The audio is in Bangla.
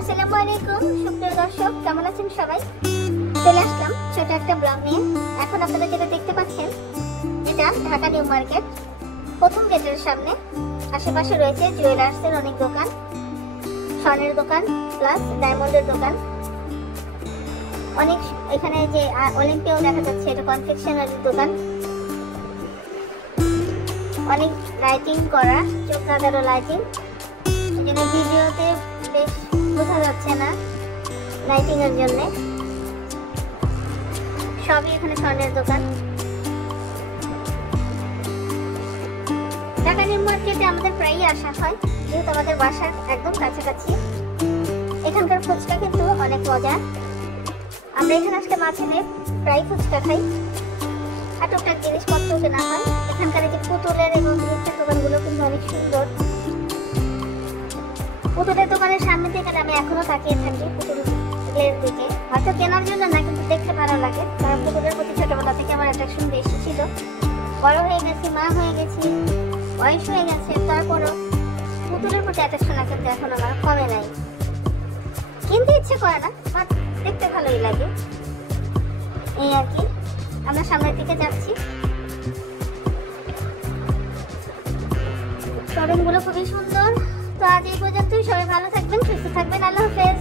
আসসালামু আলাইকুম সুপ্রিয় দর্শক, কেমন আছেন সবাই? চলে আসলাম ছোট একটা ব্লগ নিয়ে। এখন আপনারা যেটা দেখতে পাচ্ছেন এটা ঢাকা নিউ মার্কেট প্রথম গেটের সামনে। আশেপাশে রয়েছে জুয়েলার্সের অনেক দোকান, স্বর্ণের দোকান প্লাস ডায়মন্ডের দোকান। অনেক এখানে যে অলিম্পিয়াও দেখা যাচ্ছে, এটা কনফেকশনারির দোকান। অনেক লাইটিং করা, চোখ ধাঁধানো লাইটিং। এখানে ভিডিওতে বেশ বোঝা যাচ্ছে না লাইটিং এর জন্য। সবই এখানে স্বর্ণের দোকান। ঢাকা নিউ মার্কেটে আমাদের প্রায়ই আসা হয়, যেহেতু আমাদের বাসার একদম কাছাকাছি। এখানকার ফুচকা কিন্তু অনেক মজা। আমরা এখানে আজকে মাছেতে প্রায় ফুচকা খাই, আর টুকটাক জিনিসপত্র কেনা হয়। এখানকার যে পুতুলের এবং জিনিসের দোকানগুলো কিন্তু অনেক সুন্দর। পুতুলের দোকানের সামনে থেকে আমি এখনো তাকিয়ে থাকি পুতুলের দিকে। হয়তো কেনার জন্য না, কিন্তু দেখতে ভালো লাগে, কারণ পুতুলের প্রতি ছোটবেলা থেকে আমার অ্যাট্রাকশন বেশি ছিল। বড় হয়ে গেছি, মা হয়ে গেছি, বয়স হয়ে গেছে, তারপরও পুতুলের প্রতি অ্যাট্রাকশন কিন্তু এখন আমার কমে নাই। কিনতে ইচ্ছে করে না, বাট দেখতে ভালোই লাগে, এই আর কি। আমরা সামনের দিকে যাচ্ছি। শোরুমগুলো খুবই সুন্দর। তো আজ এই পর্যন্তই। সবাই ভালো থাকবেন, সুস্থ থাকবেন। আল্লাহ হাফেজ।